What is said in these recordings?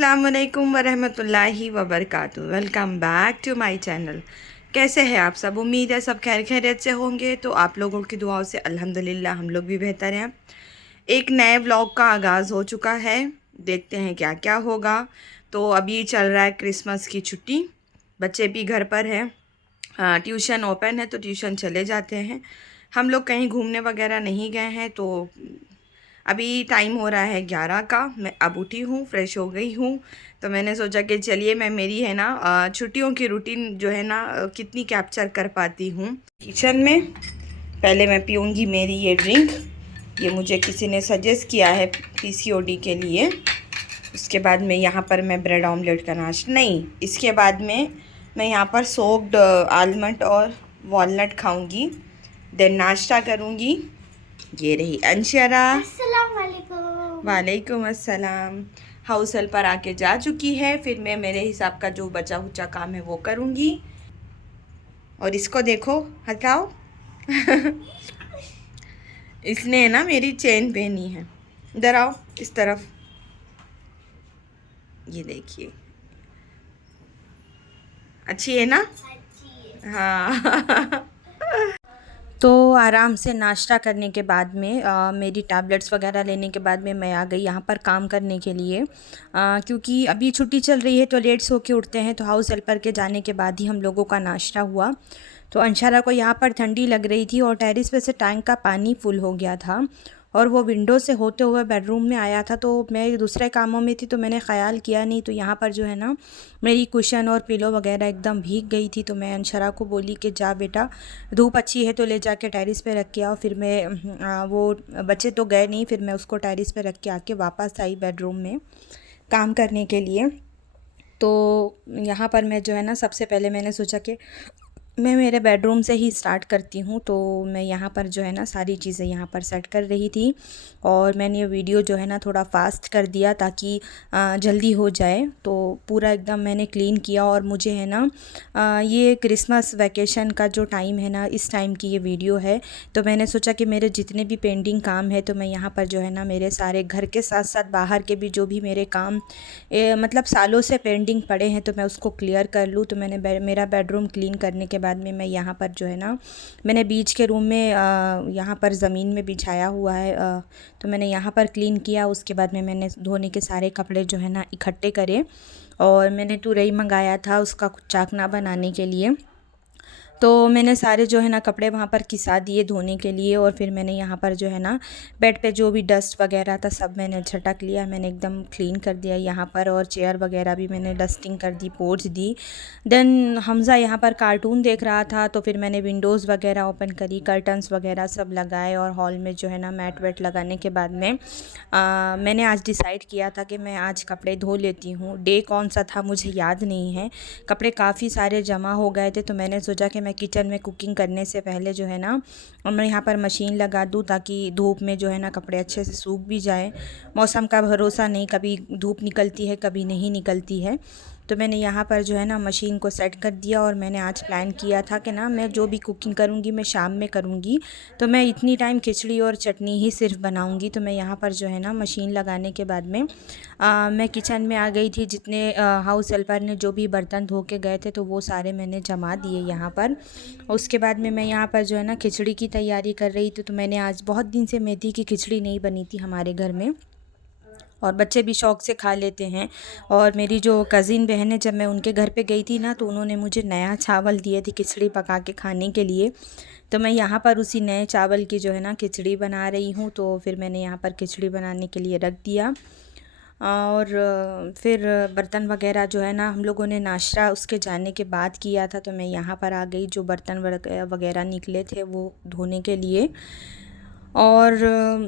अस्सलाम वालेकुम वरहमतुल्लाहि वबरकातुहू। Welcome back to my channel. कैसे हैं आप सब? उम्मीद है सब खैर खैरियत से होंगे। तो आप लोगों की दुआओं से अल्हम्दुलिल्लाह हम लोग भी बेहतर हैं। एक नए व्लॉग का आगाज़ हो चुका है, देखते हैं क्या क्या होगा। तो अभी चल रहा है क्रिसमस की छुट्टी, बच्चे भी घर पर हैं। हाँ, ट्यूशन ओपन है तो ट्यूशन चले जाते हैं। हम लोग कहीं घूमने वगैरह नहीं गए हैं। तो अभी टाइम हो रहा है 11 का। मैं अब उठी हूँ, फ्रेश हो गई हूँ। तो मैंने सोचा कि चलिए मैं मेरी है ना छुट्टियों की रूटीन जो है ना कितनी कैप्चर कर पाती हूँ किचन में। पहले मैं पीऊँगी मेरी ये ड्रिंक, ये मुझे किसी ने सजेस्ट किया है पीसीओडी के लिए। उसके बाद में यहाँ पर मैं ब्रेड ऑमलेट का नाश्ता नहीं, इसके बाद में मैं यहाँ पर सोक्ड आलमंड और वॉलनट खाऊंगी, देन नाश्ता करूँगी। ये रही अंशरा। अस्सलाम वालेकुम। वालेकुम अस्सलाम। हाउस हेल्पर आके जा चुकी है, फिर मैं मेरे हिसाब का जो बचा हुचा काम है वो करूँगी। और इसको देखो, हटाओ इसने ना मेरी चेन पहनी है। इधर आओ इस तरफ, ये देखिए, अच्छी है ना? हाँ तो आराम से नाश्ता करने के बाद में मेरी टैबलेट्स वगैरह लेने के बाद में मैं आ गई यहाँ पर काम करने के लिए। क्योंकि अभी छुट्टी चल रही है तो लेट सो के उठते हैं, तो हाउस हेल्पर के जाने के बाद ही हम लोगों का नाश्ता हुआ। तो अंशारा को यहाँ पर ठंडी लग रही थी और टेरिस पे से टैंक का पानी फुल हो गया था और वो विंडो से होते हुए बेडरूम में आया था। तो मैं दूसरे कामों में थी तो मैंने ख़याल किया नहीं। तो यहाँ पर जो है ना मेरी कुशन और पिलो वगैरह एकदम भीग गई थी। तो मैं अंशरा को बोली कि जा बेटा, धूप अच्छी है तो ले जाके टेरिस पे रख के आओ। फिर मैं वो बच्चे तो गए नहीं, फिर मैं उसको टेरिस पे रख के आके वापस आई बेडरूम में काम करने के लिए। तो यहाँ पर मैं जो है ना सबसे पहले मैंने सोचा कि मैं मेरे बेडरूम से ही स्टार्ट करती हूँ। तो मैं यहाँ पर जो है ना सारी चीज़ें यहाँ पर सेट कर रही थी और मैंने ये वीडियो जो है ना थोड़ा फास्ट कर दिया ताकि जल्दी हो जाए। तो पूरा एकदम मैंने क्लीन किया और मुझे है ना ये क्रिसमस वैकेशन का जो टाइम है ना, इस टाइम की ये वीडियो है। तो मैंने सोचा कि मेरे जितने भी पेंडिंग काम है तो मैं यहाँ पर जो है ना मेरे सारे घर के साथ साथ बाहर के भी जो भी मेरे काम मतलब सालों से पेंडिंग पड़े हैं तो मैं उसको क्लियर कर लूँ। तो मैंने मेरा बेडरूम क्लीन करने के बाद में मैं यहाँ पर जो है ना मैंने बीच के रूम में यहाँ पर ज़मीन में बिछाया हुआ है। तो मैंने यहाँ पर क्लीन किया। उसके बाद में मैंने धोने के सारे कपड़े जो है ना इकट्ठे करे और मैंने तुरई मंगाया था उसका चाकना बनाने के लिए। तो मैंने सारे जो है ना कपड़े वहाँ पर खिसा दिए धोने के लिए और फिर मैंने यहाँ पर जो है ना बेड पे जो भी डस्ट वगैरह था सब मैंने झटक लिया, मैंने एकदम क्लीन कर दिया यहाँ पर। और चेयर वगैरह भी मैंने डस्टिंग कर दी, पोंछ दी। देन हमज़ा यहाँ पर कार्टून देख रहा था तो फिर मैंने विंडोज़ वगैरह ओपन करी, कर्टन्स वगैरह सब लगाए और हॉल में जो है ना मैट वेट लगाने के बाद में मैंने आज डिसाइड किया था कि मैं आज कपड़े धो लेती हूँ। डे कौन सा था मुझे याद नहीं है, कपड़े काफ़ी सारे जमा हो गए थे। तो मैंने सोचा कि मैं किचन में कुकिंग करने से पहले जो है ना मैं यहाँ पर मशीन लगा दूँ ताकि धूप में जो है ना कपड़े अच्छे से सूख भी जाए। मौसम का भरोसा नहीं, कभी धूप निकलती है कभी नहीं निकलती है। तो मैंने यहाँ पर जो है ना मशीन को सेट कर दिया और मैंने आज प्लान किया था कि ना मैं जो भी कुकिंग करूँगी मैं शाम में करूँगी। तो मैं इतनी टाइम खिचड़ी और चटनी ही सिर्फ बनाऊँगी। तो मैं यहाँ पर जो है ना मशीन लगाने के बाद में मैं किचन में आ गई थी। जितने हाउस हेल्पर ने जो भी बर्तन धो के गए थे तो वो सारे मैंने जमा दिए यहाँ पर। उसके बाद में मैं यहाँ पर जो है ना खिचड़ी की तैयारी कर रही थी। तो मैंने आज बहुत दिन से मेथी की खिचड़ी नहीं बनी थी हमारे घर में और बच्चे भी शौक़ से खा लेते हैं। और मेरी जो कज़िन बहन है, जब मैं उनके घर पे गई थी ना तो उन्होंने मुझे नया चावल दिए थे खिचड़ी पका के खाने के लिए। तो मैं यहाँ पर उसी नए चावल की जो है ना खिचड़ी बना रही हूँ। तो फिर मैंने यहाँ पर खिचड़ी बनाने के लिए रख दिया और फिर बर्तन वगैरह जो है ना हम लोगों ने नाश्ता उसके जाने के बाद किया था। तो मैं यहाँ पर आ गई जो बर्तन वगैरह निकले थे वो धोने के लिए। और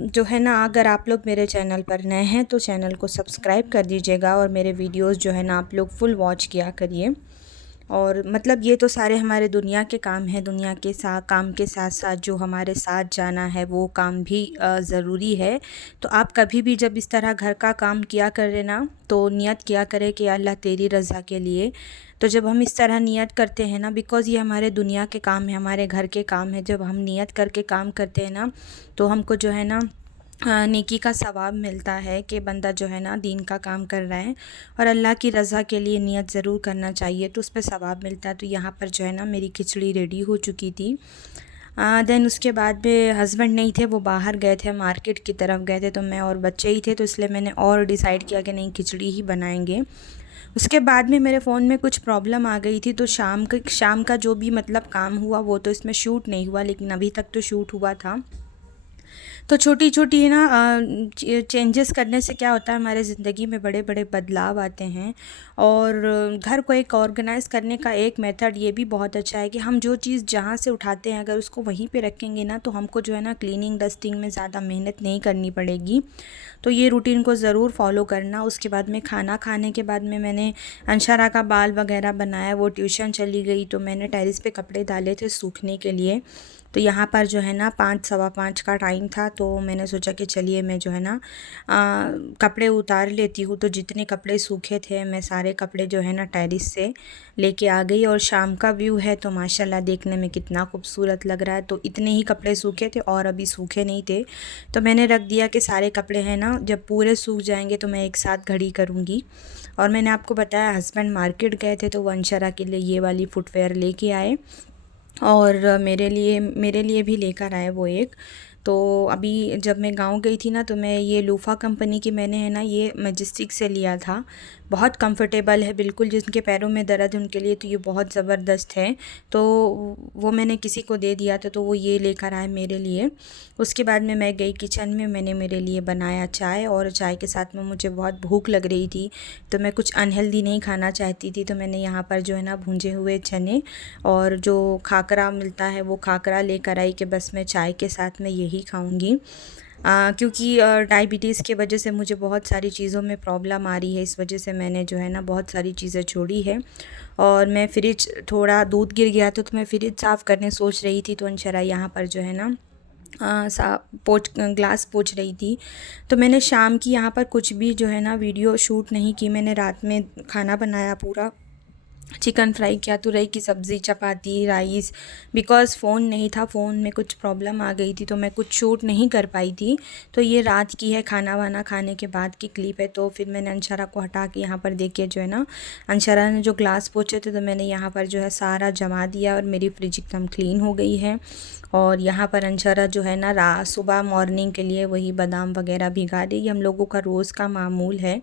जो है ना अगर आप लोग मेरे चैनल पर नए हैं तो चैनल को सब्सक्राइब कर दीजिएगा और मेरे वीडियोस जो है ना आप लोग फुल वॉच किया करिए। और मतलब ये तो सारे हमारे दुनिया के काम हैं, दुनिया के साथ काम के साथ साथ जो हमारे साथ जाना है वो काम भी ज़रूरी है। तो आप कभी भी जब इस तरह घर का काम किया करें ना तो नियत किया करें कि अल्लाह तेरी रज़ा के लिए। तो जब हम इस तरह नियत करते हैं ना, बिकॉज़ ये हमारे दुनिया के काम है, हमारे घर के काम है, जब हम नियत करके काम करते हैं ना तो हमको जो है ना नेकी का सवाब मिलता है कि बंदा जो है ना दीन का काम कर रहा है और अल्लाह की रज़ा के लिए नियत ज़रूर करना चाहिए, तो उस पे सवाब मिलता है। तो यहाँ पर जो है ना मेरी खिचड़ी रेडी हो चुकी थी। देन उसके बाद में हस्बैंड नहीं थे, वो बाहर गए थे, मार्केट की तरफ गए थे, तो मैं और बच्चे ही थे, तो इसलिए मैंने और डिसाइड किया कि नहीं खिचड़ी ही बनाएंगे। उसके बाद में मेरे फ़ोन में कुछ प्रॉब्लम आ गई थी, तो शाम का जो भी मतलब काम हुआ वो तो इसमें शूट नहीं हुआ, लेकिन अभी तक तो शूट हुआ था। तो छोटी छोटी है ना चेंजेस करने से क्या होता है, हमारे ज़िंदगी में बड़े बड़े बदलाव आते हैं। और घर को एक ऑर्गेनाइज़ करने का एक मेथड ये भी बहुत अच्छा है कि हम जो चीज़ जहाँ से उठाते हैं अगर उसको वहीं पे रखेंगे ना, तो हमको जो है ना क्लीनिंग डस्टिंग में ज़्यादा मेहनत नहीं करनी पड़ेगी। तो ये रूटीन को ज़रूर फॉलो करना। उसके बाद में खाना खाने के बाद में मैंने अंशरा का बाल वगैरह बनाया, वो ट्यूशन चली गई, तो मैंने टेरेस पे कपड़े डाले थे सूखने के लिए। तो यहाँ पर जो है ना 5 सवा 5 का टाइम था, तो मैंने सोचा कि चलिए मैं जो है ना कपड़े उतार लेती हूँ। तो जितने कपड़े सूखे थे मैं सारे कपड़े जो है ना टेरेस से लेके आ गई, और शाम का व्यू है तो माशाल्लाह देखने में कितना खूबसूरत लग रहा है। तो इतने ही कपड़े सूखे थे और अभी सूखे नहीं थे, तो मैंने रख दिया कि सारे कपड़े हैं ना जब पूरे सूख जाएंगे तो मैं एक साथ घड़ी करूँगी। और मैंने आपको बताया हस्बैंड मार्केट गए थे, तो वो अंशरा के लिए ये वाली फुटवेयर लेके आए, और मेरे लिए भी लेकर आए वो एक। तो अभी जब मैं गांव गई थी ना, तो मैं ये लूफ़ा कंपनी की मैंने है ना ये मैजेस्टिक से लिया था। बहुत कंफर्टेबल है बिल्कुल, जिनके पैरों में दर्द है उनके लिए तो ये बहुत ज़बरदस्त है। तो वो मैंने किसी को दे दिया था, तो वो ये लेकर आए मेरे लिए। उसके बाद में मैं गई किचन में, मैंने मेरे लिए बनाया चाय, और चाय के साथ में मुझे बहुत भूख लग रही थी, तो मैं कुछ अनहेल्दी नहीं खाना चाहती थी। तो मैंने यहाँ पर जो है ना भुंजे हुए चने और जो खाकरा मिलता है वो खाकरा लेकर आई कि बस मैं चाय के साथ में यही खाऊंगी। क्योंकि डायबिटीज़ की वजह से मुझे बहुत सारी चीज़ों में प्रॉब्लम आ रही है, इस वजह से मैंने जो है ना बहुत सारी चीज़ें छोड़ी है। और मैं फ्रिज, थोड़ा दूध गिर गया तो मैं फ्रिज साफ़ करने सोच रही थी, तो अंशरा यहाँ पर जो है ना ग्लास पोंछ रही थी। तो मैंने शाम की यहाँ पर कुछ भी जो है ना वीडियो शूट नहीं की, मैंने रात में खाना बनाया पूरा, चिकन फ्राई किया, तुरई की सब्ज़ी, चपाती, राइस। बिकॉज़ फ़ोन नहीं था, फ़ोन में कुछ प्रॉब्लम आ गई थी तो मैं कुछ शूट नहीं कर पाई थी। तो ये रात की है, खाना वाना खाने के बाद की क्लिप है। तो फिर मैंने अंशरा को हटा के यहाँ पर देखिए जो है ना अंशरा ने जो ग्लास पोंछे थे, तो मैंने यहाँ पर जो है सारा जमा दिया, और मेरी फ्रिज एकदम क्लीन हो गई है। और यहाँ पर अंशरा जो है ना सुबह मॉर्निंग के लिए वही बादाम वगैरह भिगा देगी, हम लोगों का रोज़ का मामूल है।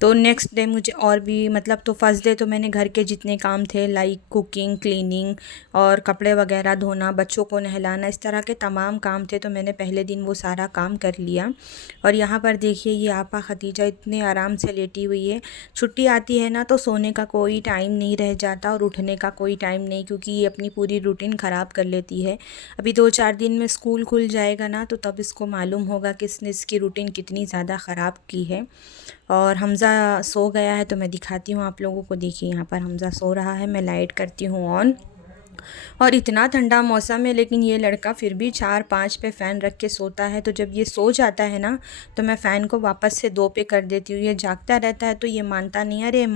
तो नेक्स्ट डे मुझे और भी मतलब, तो फर्स्ट डे तो मैंने घर के जितने काम थे लाइक कुकिंग, क्लीनिंग और कपड़े वगैरह धोना, बच्चों को नहलाना, इस तरह के तमाम काम थे, तो मैंने पहले दिन वो सारा काम कर लिया। और यहाँ पर देखिए ये आपा खतीजा इतने आराम से लेटी हुई है। छुट्टी आती है ना तो सोने का कोई टाइम नहीं रह जाता और उठने का कोई टाइम नहीं, क्योंकि ये अपनी पूरी रूटीन ख़राब कर लेती है। अभी 2-4 दिन में स्कूल खुल जाएगा ना, तो तब इसको मालूम होगा कि इसने इसकी रूटीन कितनी ज़्यादा ख़राब की है। और हमज़ा सो गया है, तो मैं दिखाती हूँ आप लोगों को। देखिए यहाँ पर हमज़ा सो रहा है, मैं लाइट करती हूँ ऑन। और इतना ठंडा मौसम है, लेकिन ये लड़का फिर भी 4-5 पे फ़ैन रख के सोता है। तो जब ये सो जाता है ना, तो मैं फ़ैन को वापस से 2 पे कर देती हूँ। ये जागता रहता है तो ये मानता नहीं, अरे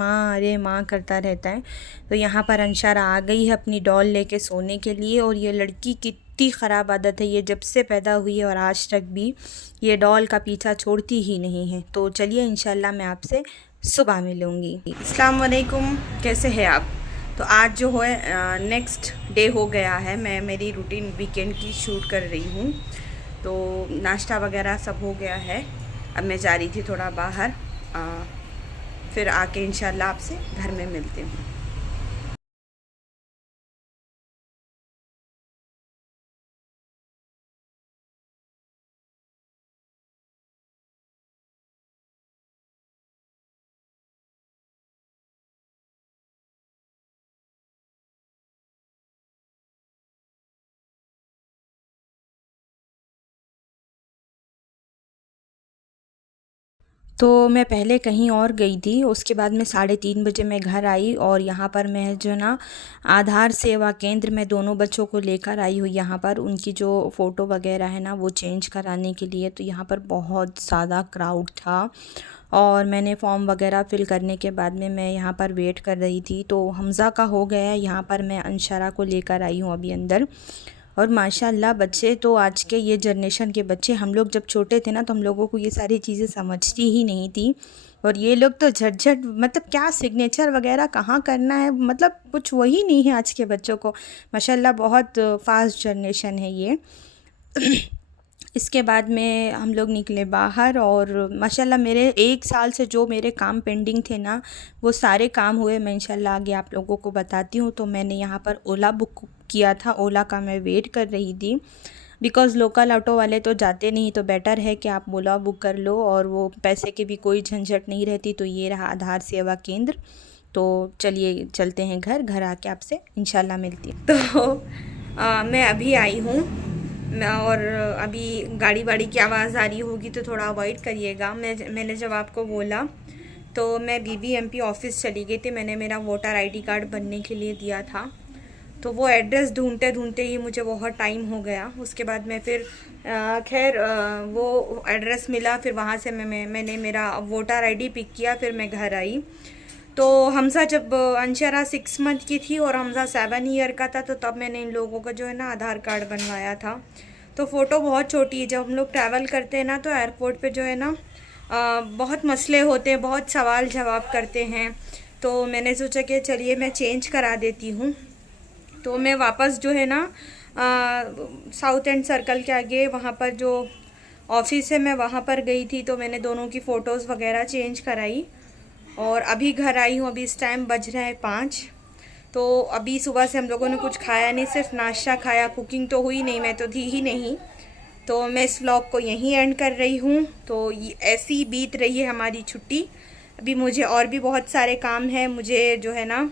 माँ करता रहता है। तो यहाँ पर अंशरा आ गई है अपनी डॉल लेके सोने के लिए। और ये लड़की कितनी ख़राब आदत है, ये जब से पैदा हुई है और आज तक भी ये डॉल का पीछा छोड़ती ही नहीं है। तो चलिए इंशाल्लाह मैं आपसे सुबह मिलूँगी। अस्सलाम वालेकुम, कैसे हैं आप? तो आज जो है नेक्स्ट डे हो गया है, मैं मेरी रूटीन वीकेंड की शूट कर रही हूँ। तो नाश्ता वगैरह सब हो गया है, अब मैं जा रही थी थोड़ा बाहर, फिर आके इंशाल्लाह आपसे घर में मिलती हूँ। तो मैं पहले कहीं और गई थी, उसके बाद में 3:30 बजे मैं घर आई, और यहाँ पर मैं जो ना आधार सेवा केंद्र में दोनों बच्चों को लेकर आई हूँ यहाँ पर, उनकी जो फ़ोटो वगैरह है ना वो चेंज कराने के लिए। तो यहाँ पर बहुत ज़्यादा क्राउड था, और मैंने फॉर्म वगैरह फ़िल करने के बाद में मैं यहाँ पर वेट कर रही थी। तो हमज़ा का हो गया है, यहाँ पर मैं अंशरा को लेकर आई हूँ अभी अंदर। और माशाल्लाह बच्चे तो आज के ये जनरेशन के बच्चे, हम लोग जब छोटे थे ना तो हम लोगों को ये सारी चीज़ें समझती ही नहीं थी। और ये लोग तो झट-झट, मतलब क्या सिग्नेचर वगैरह कहाँ करना है, मतलब कुछ वही नहीं है आज के बच्चों को। माशाल्लाह बहुत फ़ास्ट जनरेशन है ये। इसके बाद में हम लोग निकले बाहर और माशाल्लाह मेरे 1 साल से जो मेरे काम पेंडिंग थे ना, वो सारे काम हुए। मैं इंशाल्लाह आगे आप लोगों को बताती हूँ। तो मैंने यहाँ पर ओला बुक किया था, ओला का मैं वेट कर रही थी, बिकॉज़ लोकल ऑटो वाले तो जाते नहीं, तो बेटर है कि आप ओला बुक कर लो और वो पैसे की भी कोई झंझट नहीं रहती। तो ये रहा आधार सेवा केंद्र। तो चलिए चलते हैं घर आके आपसे इंशाल्लाह मिलती हूँ। तो मैं अभी आई हूँ और अभी गाड़ी वाड़ी की आवाज़ आ रही होगी तो थोड़ा अवॉइड करिएगा। मैंने जब आपको बोला तो मैं बीबीएमपी ऑफ़िस चली गई थी। मैंने मेरा वोटर आईडी कार्ड बनने के लिए दिया था, तो वो एड्रेस ढूंढते ढूंढते ही मुझे बहुत टाइम हो गया। उसके बाद मैं फिर खैर वो एड्रेस मिला, फिर वहाँ से मैंने मेरा वोटर आईडी पिक किया, फिर मैं घर आई। तो हमज़ा जब अंशरा 6 मंथ की थी और हमज़ा 7 ईयर का था, तो तब मैंने इन लोगों का जो है ना आधार कार्ड बनवाया था। तो फ़ोटो बहुत छोटी है। जब हम लोग ट्रैवल करते हैं ना तो एयरपोर्ट पे जो है ना बहुत मसले होते हैं, बहुत सवाल जवाब करते हैं। तो मैंने सोचा कि चलिए मैं चेंज करा देती हूँ। तो मैं वापस जो है ना साउथ एंड सर्कल के आगे वहाँ पर जो ऑफिस है मैं वहाँ पर गई थी। तो मैंने दोनों की फ़ोटोज़ वगैरह चेंज कराई और अभी घर आई हूँ। अभी इस टाइम बज रहा है 5। तो अभी सुबह से हम लोगों ने कुछ खाया नहीं, सिर्फ नाश्ता खाया। कुकिंग तो हुई नहीं, मैं तो थी ही नहीं। तो मैं इस व्लॉग को यहीं एंड कर रही हूँ। तो ऐसी बीत रही है हमारी छुट्टी। अभी मुझे और भी बहुत सारे काम हैं। मुझे जो है ना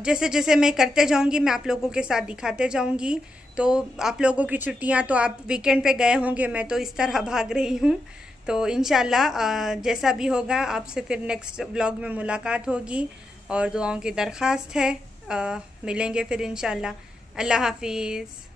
जैसे जैसे मैं करते जाऊंगी मैं आप लोगों के साथ दिखाते जाऊंगी। तो आप लोगों की छुट्टियां तो आप वीकेंड पे गए होंगे, मैं तो इस तरह भाग रही हूँ। तो इंशाल्लाह जैसा भी होगा आपसे फिर नेक्स्ट व्लॉग में मुलाकात होगी और दुआओं की दरख्वास्त है। मिलेंगे फिर इंशाल्लाह। अल्लाह हाफिज़।